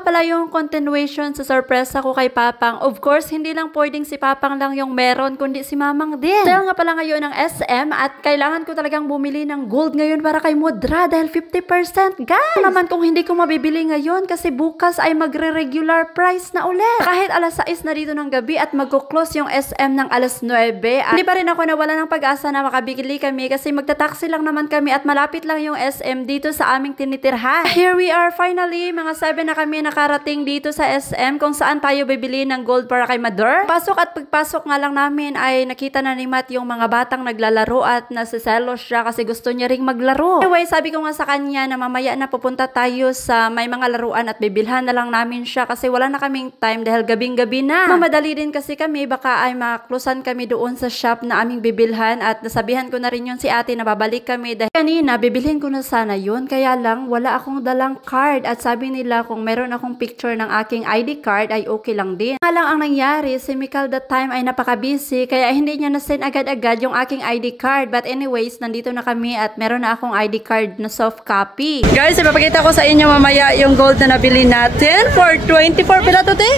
Pala yung continuation sa sorpresa ko kay Papang. Of course, hindi lang pwedeng si Papang lang yung meron, kundi si Mamang din. Dahil nga pala ngayon ng SM at kailangan ko talagang bumili ng gold ngayon para kay Mudra dahil 50%, guys. Naman kung hindi ko mabibili ngayon kasi bukas ay magre-regular price na ulit. Kahit alas 6 na dito ng gabi at magko-close yung SM ng alas 9, hindi pa rin ako nawala ng pag-asa na makabili kami kasi magta-taxi lang naman kami at malapit lang yung SM dito sa aming tinitirhan. Here we are finally, mga 7 na kami nakarating dito sa SM kung saan tayo bibili ng gold para kay Mother. Pasok at pagpasok nga lang namin ay nakita na ni Matt yung mga batang naglalaro at nasiselos siya kasi gusto niya ring maglaro. Anyway, sabi ko nga sa kanya na mamaya na pupunta tayo sa may mga laruan at bibilhan na lang namin siya kasi wala na kaming time dahil gabing-gabi na. Mamadali din kasi kami, baka ay maklusan kami doon sa shop na aming bibilhan at nasabihan ko na rin yun si ate na babalik kami dahil kanina bibilhin ko na sana yun kaya lang wala akong dalang card at sabi nila kung meron akong picture ng aking ID card ay okay lang din. Nga lang ang nangyari, si Mikal that time ay napaka-busy kaya hindi niya na-send agad-agad yung aking ID card. But anyways, nandito na kami at meron na akong ID card na soft copy. Guys, ipapakita ko sa inyo mamaya yung gold na nabili natin for 24 pila to, te?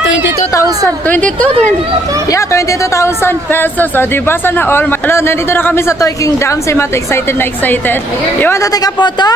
22,000. 22,000. Yeah, 22,000 pesos. O, diba? Sana all. Hello, nandito na kami sa Toy Kingdom. Si Matt, excited na excited. You want to take a photo?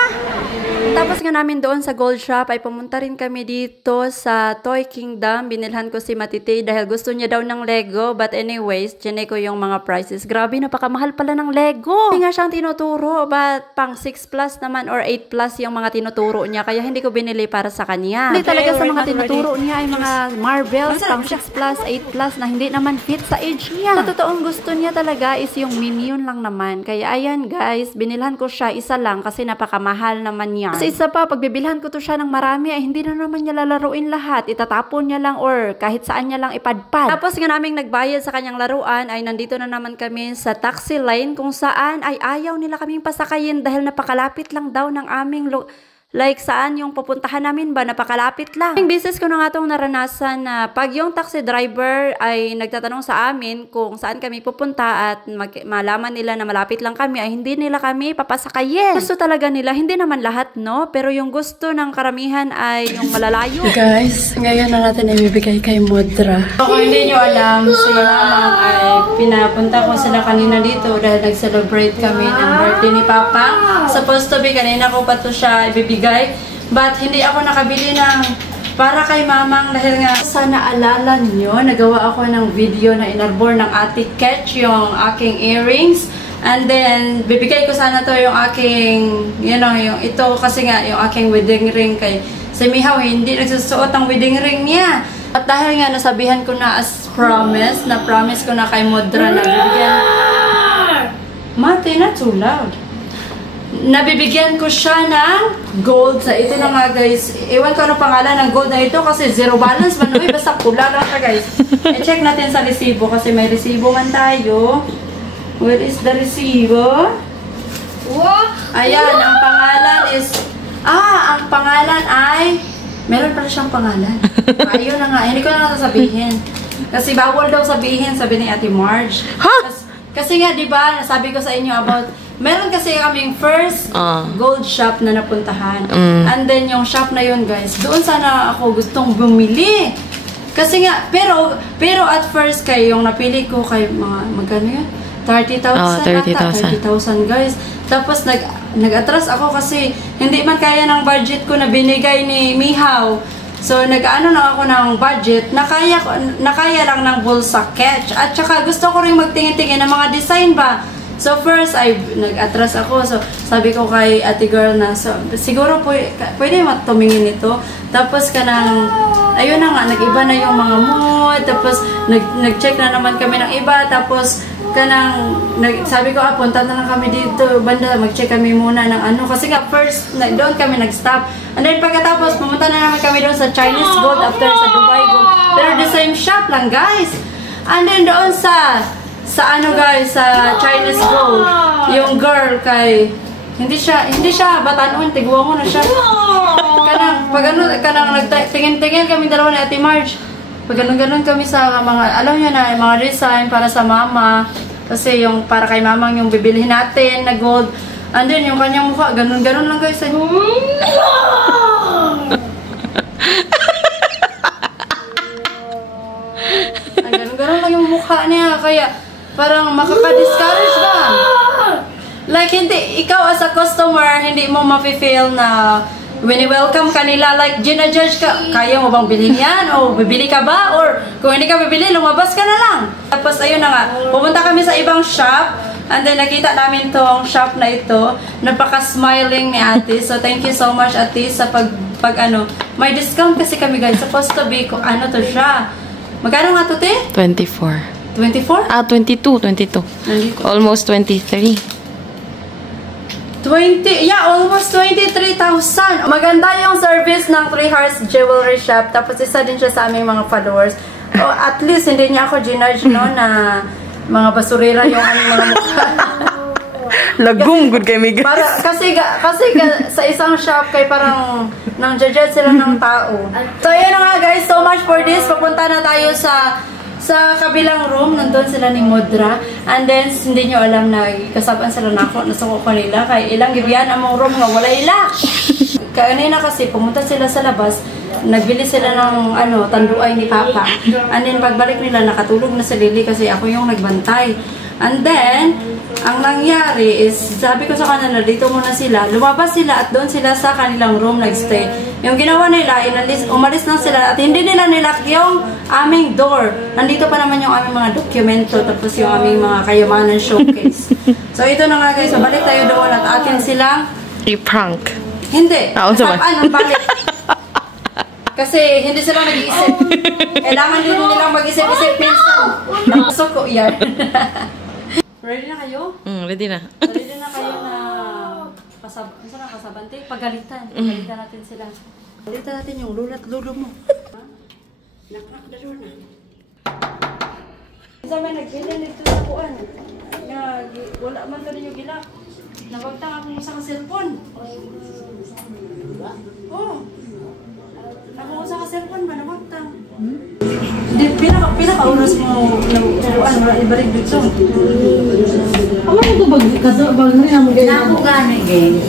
Tapos nga namin doon sa gold shop ay pumunta rin kami dito sa Toy Kingdom. Binilhan ko si Matite dahil gusto niya daw ng Lego. But anyways, chinek ko yung mga prices. Grabe, napakamahal pala ng Lego. Hindi nga siyang tinuturo, but pang 6 plus naman or 8 plus yung mga tinuturo niya. Kaya hindi ko binili para sa kanya. Hindi talaga sa mga tinuturo niya ay mga marbles pang 6 plus, 8 plus na hindi naman fit sa age niya. Sa totoong gusto niya talaga is yung Minion lang naman. Kaya ayan guys, binilhan ko siya isa lang kasi napakamahal naman niya. Kasi isa pa, pagbibilhan ko to siya ng marami ay hindi na naman niya lalaruin lahat. Itatapon niya lang or kahit saan niya lang ipadpad. Tapos nga naming nagbayad sa kanyang laruan ay nandito na naman kami sa taxi line kung saan ay ayaw nila kaming pasakayin dahil napakalapit lang daw ng aming like saan yung pupuntahan namin ba, napakalapit lang. Yung business ko na nga itong naranasan na pag yung taxi driver ay nagtatanong sa amin kung saan kami pupunta at malaman nila na malapit lang kami ay hindi nila kami papasakayin. Gusto talaga nila, hindi naman lahat no, pero yung gusto ng karamihan ay yung malalayo. Guys, ngayon na natin ibibigay kay Mudra. Kung hindi nyo alam, si Mama ay pinapunta ko sila kanina dito dahil nag-celebrate kami ng birthday ni Papa. Supposed to be, kanina ko pa to siya ibibigay. But hindi ako nakabili ng para kay Mamang dahil nga sa naalala nyo, nagawa ako ng video na inarbor ng Ate Ketch yung aking earrings. And then, bibigay ko sana to yung aking, you know, yung ito kasi nga yung aking wedding ring kay si Mihaw, hindi nagsusuot ang wedding ring niya. At dahil nga nasabihan ko na as promise, na promise ko na kay Mudra na bibigyan. Mate, not too loud. Nabibigyan ko siya ng gold sa ito na nga guys. Iwan ko ano pangalan ng gold na ito kasi zero balance man. Uy, basta pula lang siya guys. I-check natin sa resibo kasi may resibo man tayo. Where is the resibo? Ayan, ang pangalan is... ang pangalan ay... Meron pala siyang pangalan. Ayun na nga, hindi ko na sasabihin. Kasi bawal daw sabihin, sabi ni Ate Marge. Kasi nga, di ba, nasabi ko sa inyo about... Meron kasi kaming first gold shop na napuntahan. And then yung shop na yun guys, doon sana ako gustong bumili. Kasi nga, pero at first kay yung napili ko kay mga, magkano yun? 30,000 30,000 guys. Tapos nag-atras ako kasi hindi man kaya ng budget ko na binigay ni Mihaw. So nag-ano lang ako ng budget, nakaya lang ng bulsa Ketch. At saka gusto ko rin magtingin-tingin ng mga design ba. So first, ay nag-atras ako. So sabi ko kay ate girl na, so, siguro pwede tumingin ito. Tapos kanang, ayun na nga, nag-iba na yung mga mood. Tapos nag-check na naman kami ng iba. Tapos kanang, sabi ko, punta na lang kami dito. Banda, mag-check kami muna ng ano. Kasi nga first, doon kami nag-stop. And then pagkatapos, pumunta na naman kami doon sa Chinese Gold after sa Dubai Gold. Pero the same shop lang guys. And then doon sa ano guys, sa Chinese Gold, yung girl kay, hindi siya batanon, tigwa mo na siya. Kanang nagtingin-tingin kami dalawa ni Ate Marge. Pag ganun kami sa mga, alam niyo na, mga design para sa mama. Kasi yung para kay mamang yung bibilihin natin na gold. And then yung kanyang mukha, ganun lang guys. parang makaka-discourage ba? Like, hindi, ikaw as a customer, hindi mo mafe-feel na when welcome ka nila, like, gina-judge ka, kaya mo bang bilhin yan? O bibili ka ba? Or kung hindi ka bibili, lumabas ka na lang. Tapos, ayun na nga, pumunta kami sa ibang shop, and then nakita namin tong shop na ito. Napaka-smiling ni ate. So, thank you so much, ate, sa may discount kasi kami, guys. Supposed to be, kung ano to siya. Magkano nga to, te? 24. 24? 22. Almost 23. 20, almost 23,000. Maganda yung service ng 3 Hearts Jewelry Shop. Tapos isa din siya sa aming mga followers. O at least hindi niya ako ginudge, no, na mga basurira yung aming mga mukha. Lagum, good kay Miguel. Kasi sa isang shop, kay parang nang judge sila ng tao. So yun na nga guys, so much for this. Papunta na tayo sa kabilang room, nandun sila ni Modra. And then, hindi nyo alam na kasaban sila na ako, nasuko ko nila. Kaya ilang gibiyan among room nga, wala ila. Kanina kasi, pumunta sila sa labas, nagbili sila ng tanduay ni Papa. And then, pagbalik nila, nakatulog na si Lily kasi ako yung nagbantay. And then, ang nangyari is, sabi ko sa kanila, dito muna sila. Lumabas sila at doon sila sa kanilang room nagstay. Yung ginawa nila, umalis na sila at hindi nila nilock yung aming door. Nandito pa naman yung aming mga dokumento tapos yung aming mga kayamanan showcase. So ito na nga guys, so balik tayo doon at atin silang i-prank. Hindi. Nasaan? Balik. Kasi hindi sila nag-iisip. Kailangan din nilang mag-isip-isip minsan. Napasok ko yan. Ready na kayo? Ready na. Ready na kayo na kasabante? Pagalitan. Pagalitan natin sila. Pagalitan natin yung lulat lulo mo. Knock the door na. Isa may nagbilan dito sa kuan. Wala man ka rin yung gilak. Nabagtang ako sa cellphone. Oo. Ako sa cellphone ba? Nabagtang. Pinaka-oras mo ibalik dito. Ano ito bag na rin ang mga Ako gani, gang.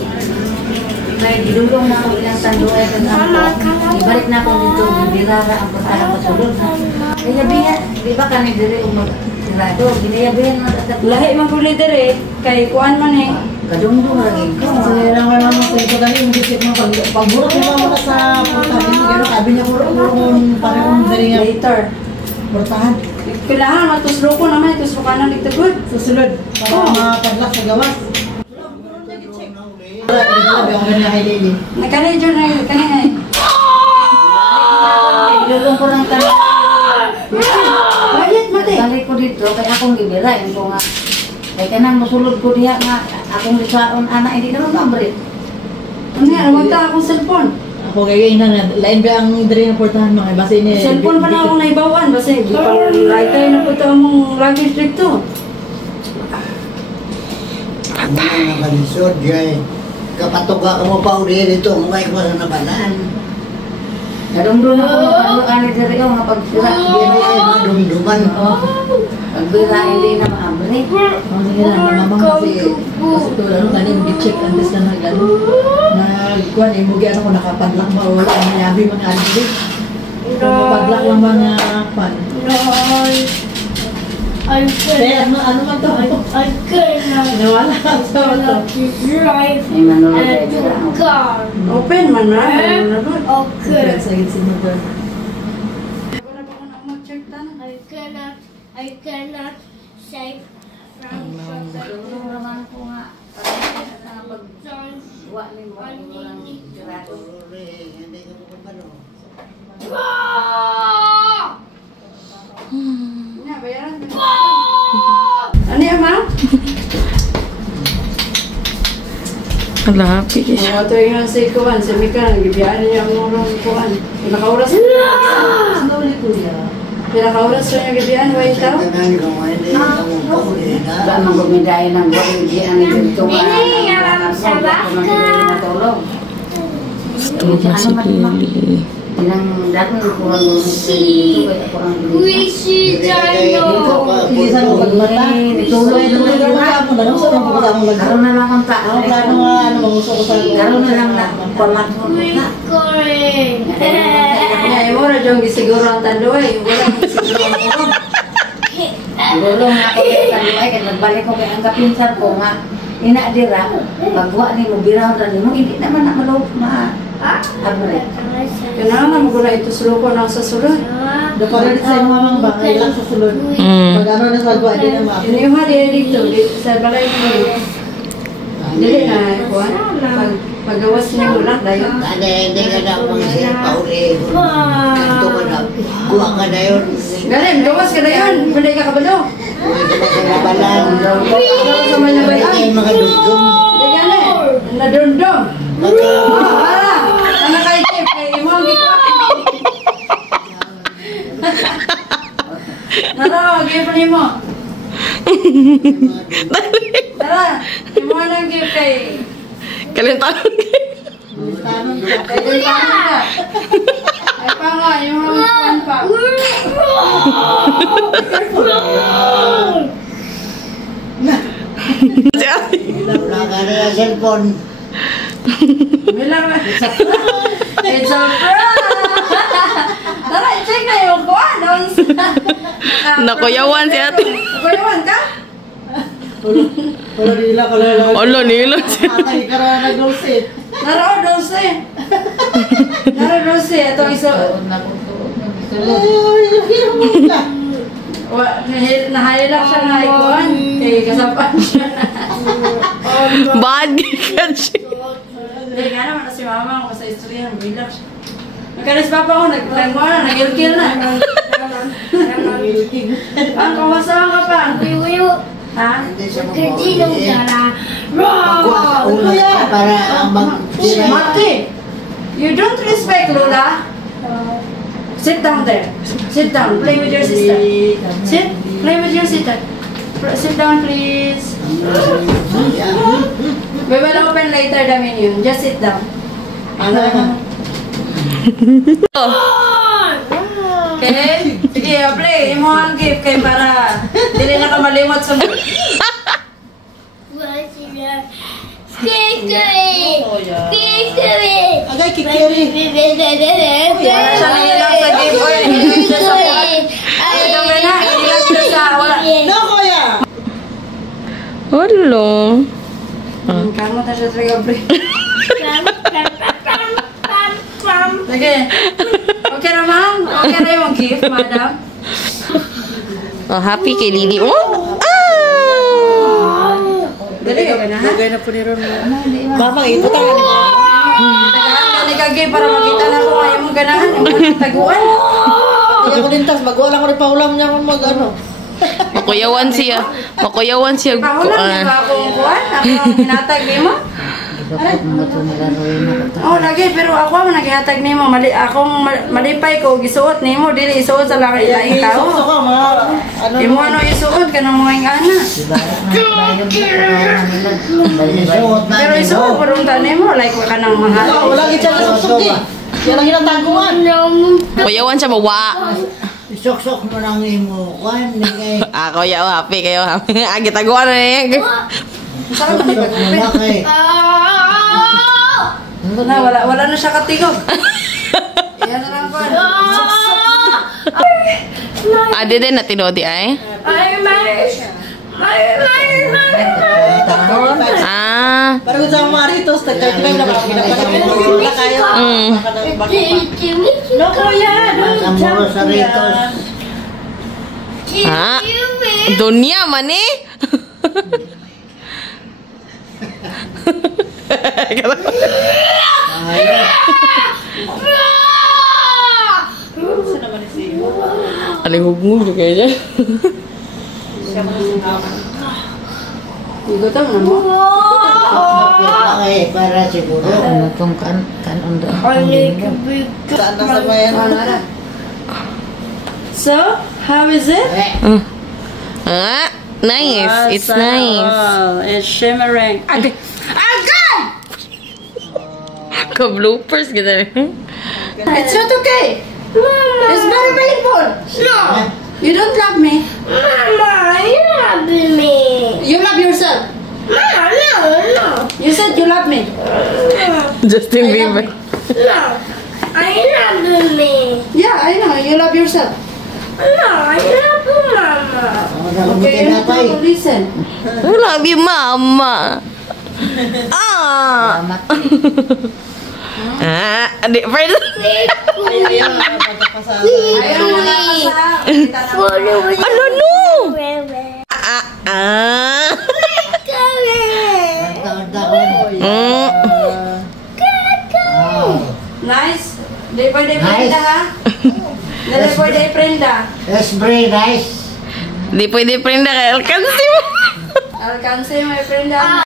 Kaya gilulong na ako ilang tanduay ng ako. Ibalik na ako dito, birara ang pagkalang pasulod. Kaya biya, di ba kami diri umagsirado? Binayabihan na tatap. Lahi man po leader eh. Kay kuan man eh. Kadungdung lagi ko. Kasi lang ka naman sa ito kami, mag-isip mo, pagburot niya mo sa portahan, gano'n sabi niya, burong parang dali nga. Later. Portahan. Kailangan matuslo ko naman. Ituslo ka na ligtagod. Susunod, para mapadlak sa gawas. Nagka-ledger na yun. Kanina eh. Gilulong ko ng tanduay. Bayit mati. Balik ko dito, kaya akong gibirain ko nga. Kaya kanang masulod ko diya nga, akong lisaon, anak, hindi naman mabalik. Ano yan? Magta akong cellphone. Ako gagayin na nga, lain ba ang dali ng portahan mga base niya? Cellphone pa na akong naibawan. Basta hindi pa right tayo na po ito among luggage dito. Hindi na nakalisod, yay. Kapatuga ka mo pa uli dito, may ko na nabalan. Kadungdung ako makaluan ni diri nga pagsira. Hindi ay madumduman. Pagbira hindi na maabalik. Sige na, mamang kasi ito, kanin, i-check ang test na nagkuhan, imugi ano ko nakapadlak ba, wala ang nayabi mga alibig. Padlak lang mga pan. Kaya ano man to? Nawala sa ito. May manulog ay Open man na. Sagit si Mother. Wala pa ko na mag-check tan. I cannot save from Kadungdung naman ko nga. Pagwa ni mo, walang sirado. Hindi ka mo kapalo. Nga, bayaran. Ano yan, ma? Alapi ka siya. Ito yung sa ikuan, sa Mika, nagibiyaan niya ang murang ikuan. Pinakauras ko niya. Pinakauras ko niya gibiyaan, wa ikaw? Kanan ka mo, hindi ka mo pa uli na. Ba mang gumidayan ng buhay ang ituntungan. Natulog. Tulog na si Billy. Tinang dati kurang dito kaya kurang dito. Hindi sa mga pagmata. Tulog Ako na lang sa mga pagkakang lagay. karon na lang ang tao. Plano nga, manguso ko sa Karon na lang na pamat mo na. Kaya mo na diyong gisiguro ang tandoy. Wala ang gisiguro ang murong. Gulong na ako kay Kaluay, kaya nagbalik ko kay ang kapinsan ko nga, inadira, pagwa ni mo, biraw na ni mo, hindi naman na maloob abre. Kailangan mo gula ito suluko na sa sulod. Dapat sa inyo mamang ba? Kailang sa sulod. Pag ano na sa buwan, hindi na ma. Ini yung hali dito, sa balay mo. Dili na, kuha. Pagawas niya mo lang, dayo. Kada hindi ka na mag-isip pa uli. Ganto ka na. Kuha ka na yun. Galing, gawas ka na yun. Hindi ka kabalo. Kuha ka sa labanan. Gawas sa mga Hindi bayan. kayo mga dugdum. Hindi ka na. Nadundong. Ano kayo, Chip? Imo ang gikuha. Nara, gift ni mo. Tara, imo ang gift kay... Kalintanon. Ay pa nga, yung mga pa. Si ate. Wala ka na yung cellphone. Bilang na. It's a prank! Tara, check na yung kuha. Nakuyawan si ate. Nakuyawan ka? Wala nila, wala. Olo, nilo siya. Ay, karoon na gulsit. Naro, 12. Naro, 12. Ito isa. Nahayalak siya na ikuan. Kaya kasapan siya. Bad ka siya. Hindi nga naman si mama ko sa istorya. Bilak siya. Nagkalis papa ko, nag-ilkil na. Ang kawasahan ka pa. Ha? Hindi siya magpapalito. Magkuha sa ulo ka para mag-tira. Mate, you don't respect Lola. Sit down there. Sit down. Play with your sister. Sit. Play with your sister. Sit down, please. We will open later the menu. Just sit down. Okay? Sige, play. Imo ang gift kay para dili na ka malimot sa mga. Agay, kikiri. Para siya nailang sa gift. Oy, nailang siya sa kuwan. Ay, gawin na. Nailang siya sa wala. No, kuya. Olo. Kamu na siya talaga, pre. Sige. Okay na, ma'am? Okay na yung gift, madam? Oh, happy kay Lily. Oh! Dali ka na, ha? Agay na po ni Ron. Mamang, iputangan ni mo. Tagahan ka ni para makita na ko kayo mong ganahan. Yung taguan. Hindi ako lintas, mag-ulang ko rin paulam niya kung mag-ano. Makuyawan siya. Makuyawan siya. Pahulang niyo ba akong kuwan? Ako ang hinatag ni mo? Oh, lagi. Pero ako ang naghihatag ni mo. Malipay ko. Gisuot ni mo. Dili isuot sa laing tao. Gusto ko, mga ano. Imo ano isuot ka ng mga ingana. Pero isuot po rin ni mo. Like ka ng mga. Wala gitsa na susukti. Yan ang hinatanggungan. Makuyawan siya mawa. Isok-sok mo lang imo. Kwan, nagay. Ako yaw happy kayo happy. Agit-aguan na yan. Saan ba Bakay. na, wala na siya katigog. Yan na lang kuwan. Ade din na tinodi ay. Ah. Para kung sa mga maritos, nagkakilay na mga pinapagkakilay kayo. No, kuya. Samuro sa ritos. Ah. Dunia man eh. Aling hugmug kayaknya. Gutom na mo. Bakay, para siguro. Ano tong kan under. Saan na sa bayan? So, how is it? Ah, nice. It's nice. Oh, it's shimmering. Agay! Agay! Ka-bloopers gitu. It's not okay. Mama. It's very painful. No. You don't love me. Mama, you love me. You love yourself. Mama, no. You said you love me. Justin Bieber. No. I love me. Yeah, I know. You love yourself. I love you, Mama. Okay, you need to listen. I love you, Mama. Ah. Adik friend. Ayaw na nakasa. Kita na. Ano no? Ah. Nice. Di pwede prenda ha? Di pwede prenda. That's very nice. Di pwede prenda kay alkansi mo. Alcance, my prenda.